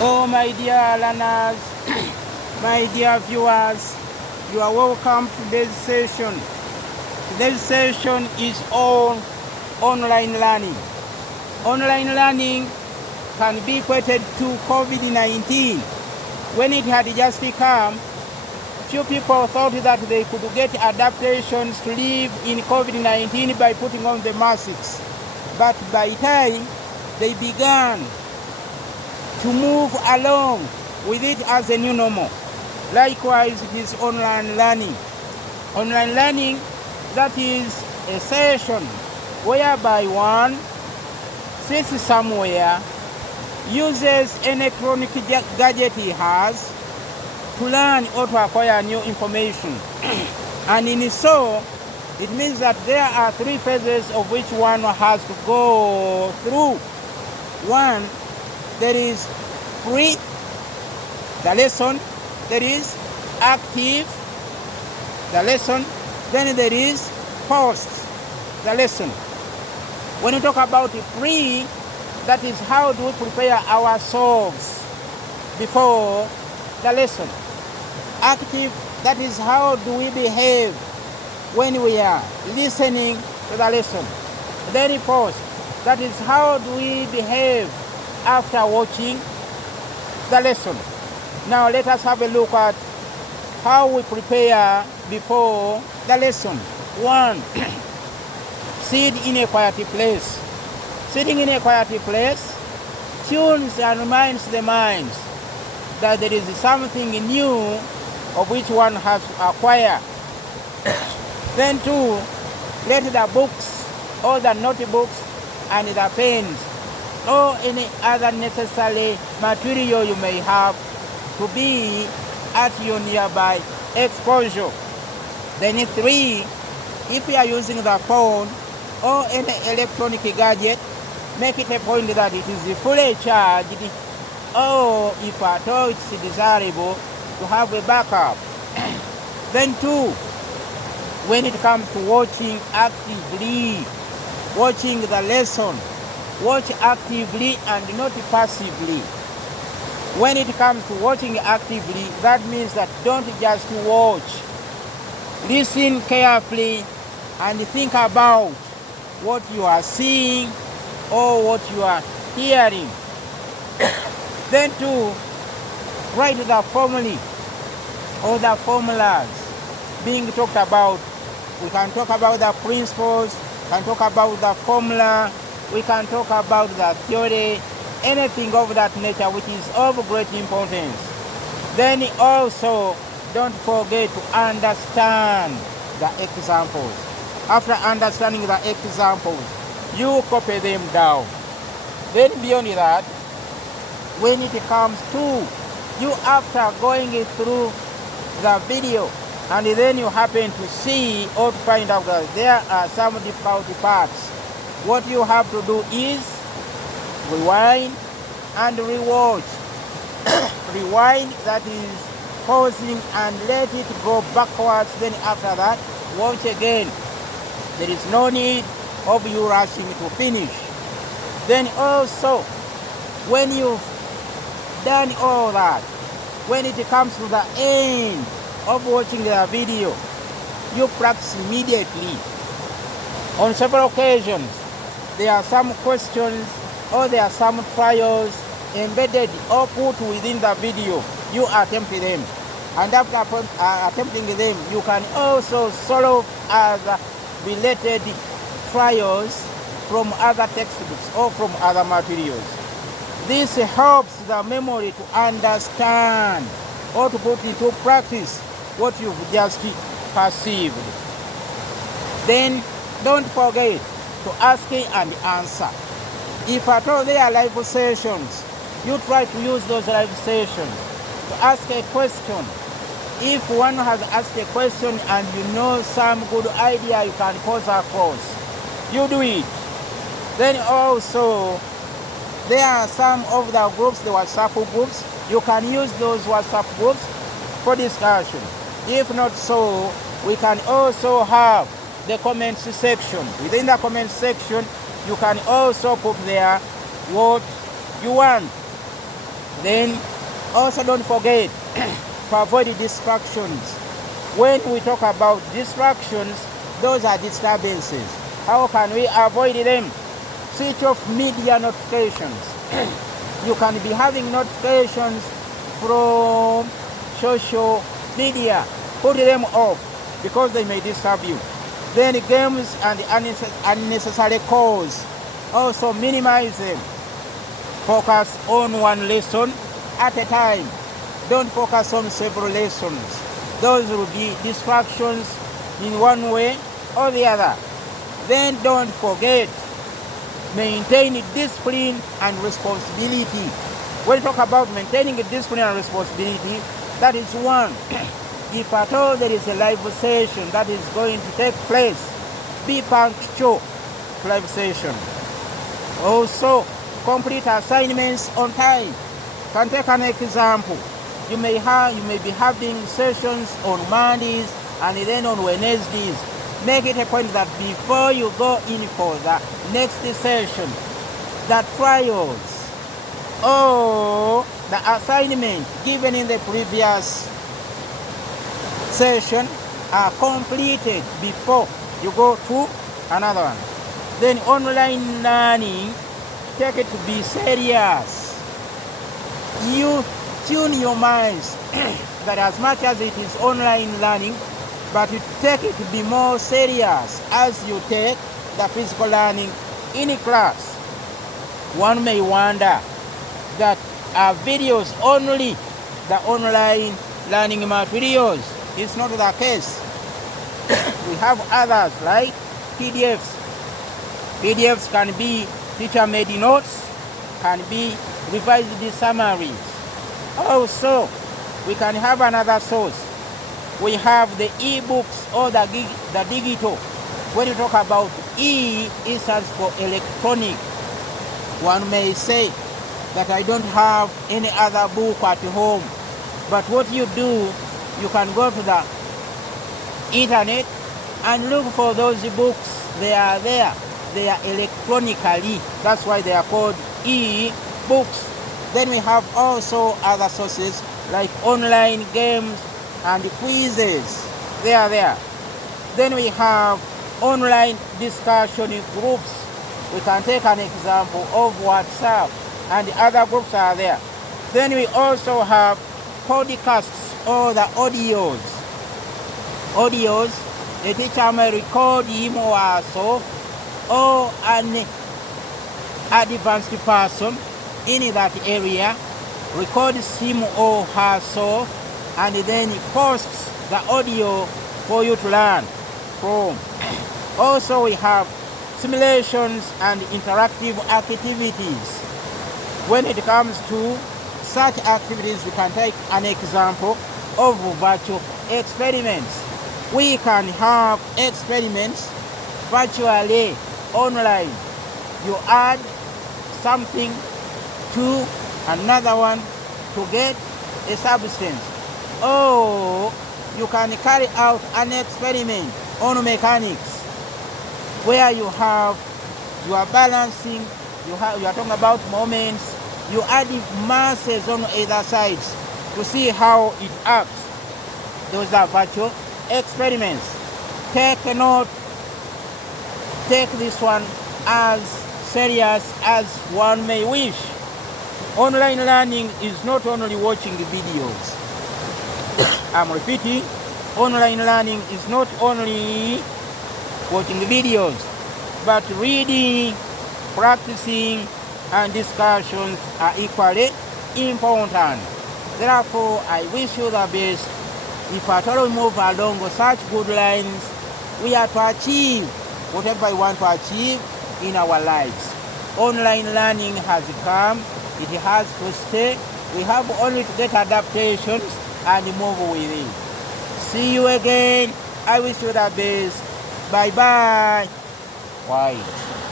Oh, my dear learners, my dear viewers, you are welcome to today's session. Today's session is on online learning. Online learning can be equated to COVID-19. When it had just come, few people thought that they could get adaptations to live in COVID-19 by putting on the masks. But by the time they began to move along with it as a new normal. Likewise, it is online learning. Online learning, that is a session whereby one sits somewhere, uses any electronic gadget he has to learn or to acquire new information. And in so, it means that there are three phases of which one has to go through. One, there is pre, the lesson. There is active, the lesson. Then there is post, the lesson. When we talk about pre, that is how do we prepare ourselves before the lesson. Active, that is how do we behave when we are listening to the lesson. Then post, that is how do we behave after watching the lesson. Now let us have a look at how we prepare before the lesson. One, sit in a quiet place. Sitting in a quiet place tunes and reminds the mind that there is something new of which one has to acquire. Then two, let the books or the notebooks and the pens or any other necessary material you may have to be at your nearby exposure. Then three, if you are using the phone or any electronic gadget, make it a point that it is fully charged, or if at all it's desirable to have a backup. Then two, when it comes to watching actively, watching the lesson, watch actively and not passively. When it comes to watching actively, that means that don't just watch. Listen carefully and think about what you are seeing or what you are hearing. Then two, write the formulae or the formulas being talked about. We can talk about the principles, we can talk about the formula, we can talk about the theory, anything of that nature which is of great importance. Then also, don't forget to understand the examples. After understanding the examples, you copy them down. Then beyond that, when it comes to you after going through the video, and then you happen to see or to find out that there are some difficult parts, what you have to do is rewind and rewatch. Rewind, that is pausing and let it go backwards. Then after that, watch again. There is no need of you rushing to finish. Then also, when you've done all that, when it comes to the end of watching the video, you practice immediately. On several occasions, there are some questions or there are some trials embedded or put within the video. You attempt them, and after attempting them, you can also solve other related trials from other textbooks or from other materials. This helps the memory to understand or to put into practice what you've just perceived. Then don't forget to ask and answer. If at all there are live sessions, you try to use those live sessions to ask a question. If one has asked a question and you know some good idea you can pose across, you do it. Then also, there are some of the groups, the WhatsApp groups, you can use those WhatsApp groups for discussion. If not so, we can also have the comments section. Within the comments section, you can also put there what you want. Then also don't forget to avoid distractions. When we talk about distractions, those are disturbances. How can we avoid them? Switch off media notifications. You can be having notifications from social media. Put them off because they may disturb you. Then games and unnecessary calls, also minimize them. Focus on one lesson at a time. Don't focus on several lessons. Those will be distractions in one way or the other. Then don't forget, maintain discipline and responsibility. When you talk about maintaining discipline and responsibility, that is one. If at all there is a live session that is going to take place, be punctual to live session. Also, complete assignments on time. Can take an example. You may be having sessions on Mondays and then on Wednesdays. Make it a point that before you go in for the next session, the trials or the assignment given in the previous session are completed before you go to another one. Then online learning, take it to be serious. You tune your minds that as much as it is online learning, but you take it to be more serious as you take the physical learning in class. One may wonder that are videos only the online learning materials. It's not the case. We have others like PDFs. PDFs can be teacher-made notes, can be revised summaries. Also, we can have another source. We have the e-books or the digital. When you talk about E, it stands for electronic. One may say that I don't have any other book at home. But what you do, you can go to the internet and look for those books. They are there. They are electronically. That's why they are called e-books. Then we have also other sources like online games and quizzes. They are there. Then we have online discussion groups. We can take an example of WhatsApp, and the other groups are there. Then we also have podcasts or the audios. A teacher may record him or herself or an advanced person in that area, records him or herself, and then posts the audio for you to learn from. Also, we have simulations and interactive activities. When it comes to such activities, we can take an example of virtual experiments. We can have experiments virtually online. You add something to another one to get a substance. Or you can carry out an experiment on mechanics where you are balancing, you are talking about moments, you add masses on either sides to see how it acts. Those are virtual experiments. Take a note, take this one as serious as one may wish. Online learning is not only watching videos. I'm repeating, online learning is not only watching videos, but reading, practicing, and discussions are equally important. Therefore, I wish you the best. If at all we move along such good lines, we are to achieve whatever we want to achieve in our lives. Online learning has come, it has to stay. We have only to get adaptations and move with it. See you again. I wish you the best. Bye-bye. Bye.